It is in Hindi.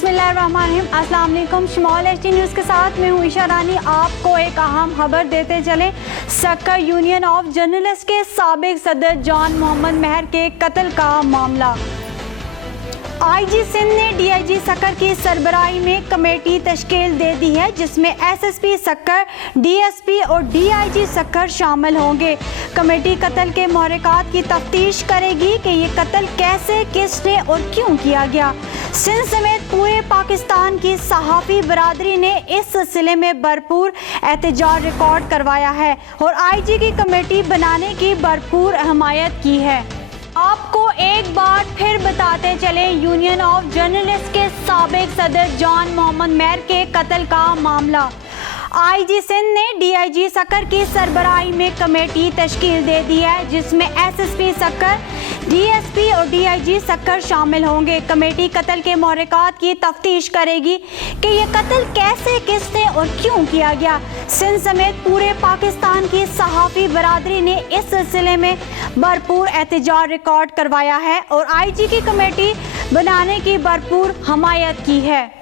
बिस्मिल्लाहिर्रहमानिर्रहीम। अस्सलाम वालेकुम। स्मॉल एचडी न्यूज़ के साथ मैं हूँ ईशा रानी। आपको एक अहम खबर देते चले। सक्कर यूनियन ऑफ जर्नलिस्ट के साबिक सदर जॉन मोहम्मद मेहर के कत्ल का मामला। आईजी सिंध ने डीआईजी सक्कर की सरबराही में कमेटी तश्कील दे दी है, जिसमें एसएसपी सक्कर, डीएसपी और डीआईजी सक्कर शामिल होंगे। कमेटी कत्ल के महरक़ात की तफ्तीश करेगी कि ये कत्ल कैसे, किसने और क्यों किया गया। सिंध समेत पूरे पाकिस्तान की सहाफ़ी बरादरी ने इस सिलसिले में भरपूर एहतजाज रिकॉर्ड करवाया है और आईजी की कमेटी बनाने की भरपूर हमायत की है। आपको एक बार फिर बताते चले, यूनियन ऑफ जर्नलिस्ट के साबिक सदर जॉन मोहम्मद मेहर के कत्ल का मामला। आईजी सिंध ने डीआईजी सक्कर की सरबराही में कमेटी तश्कील दे दी है, जिसमें एसएसपी सक्कर, डीएसपी और डीआईजी सक्कर शामिल होंगे। कमेटी कत्ल के महरक़ात की तफ्तीश करेगी कि यह कत्ल कैसे, किसने और क्यों किया गया। सिंध समेत पूरे पाकिस्तान की सहाफ़ी बरादरी ने इस सिलसिले में भरपूर एहतजाज रिकॉर्ड करवाया है और आईजी की कमेटी बनाने की भरपूर हमायत की है।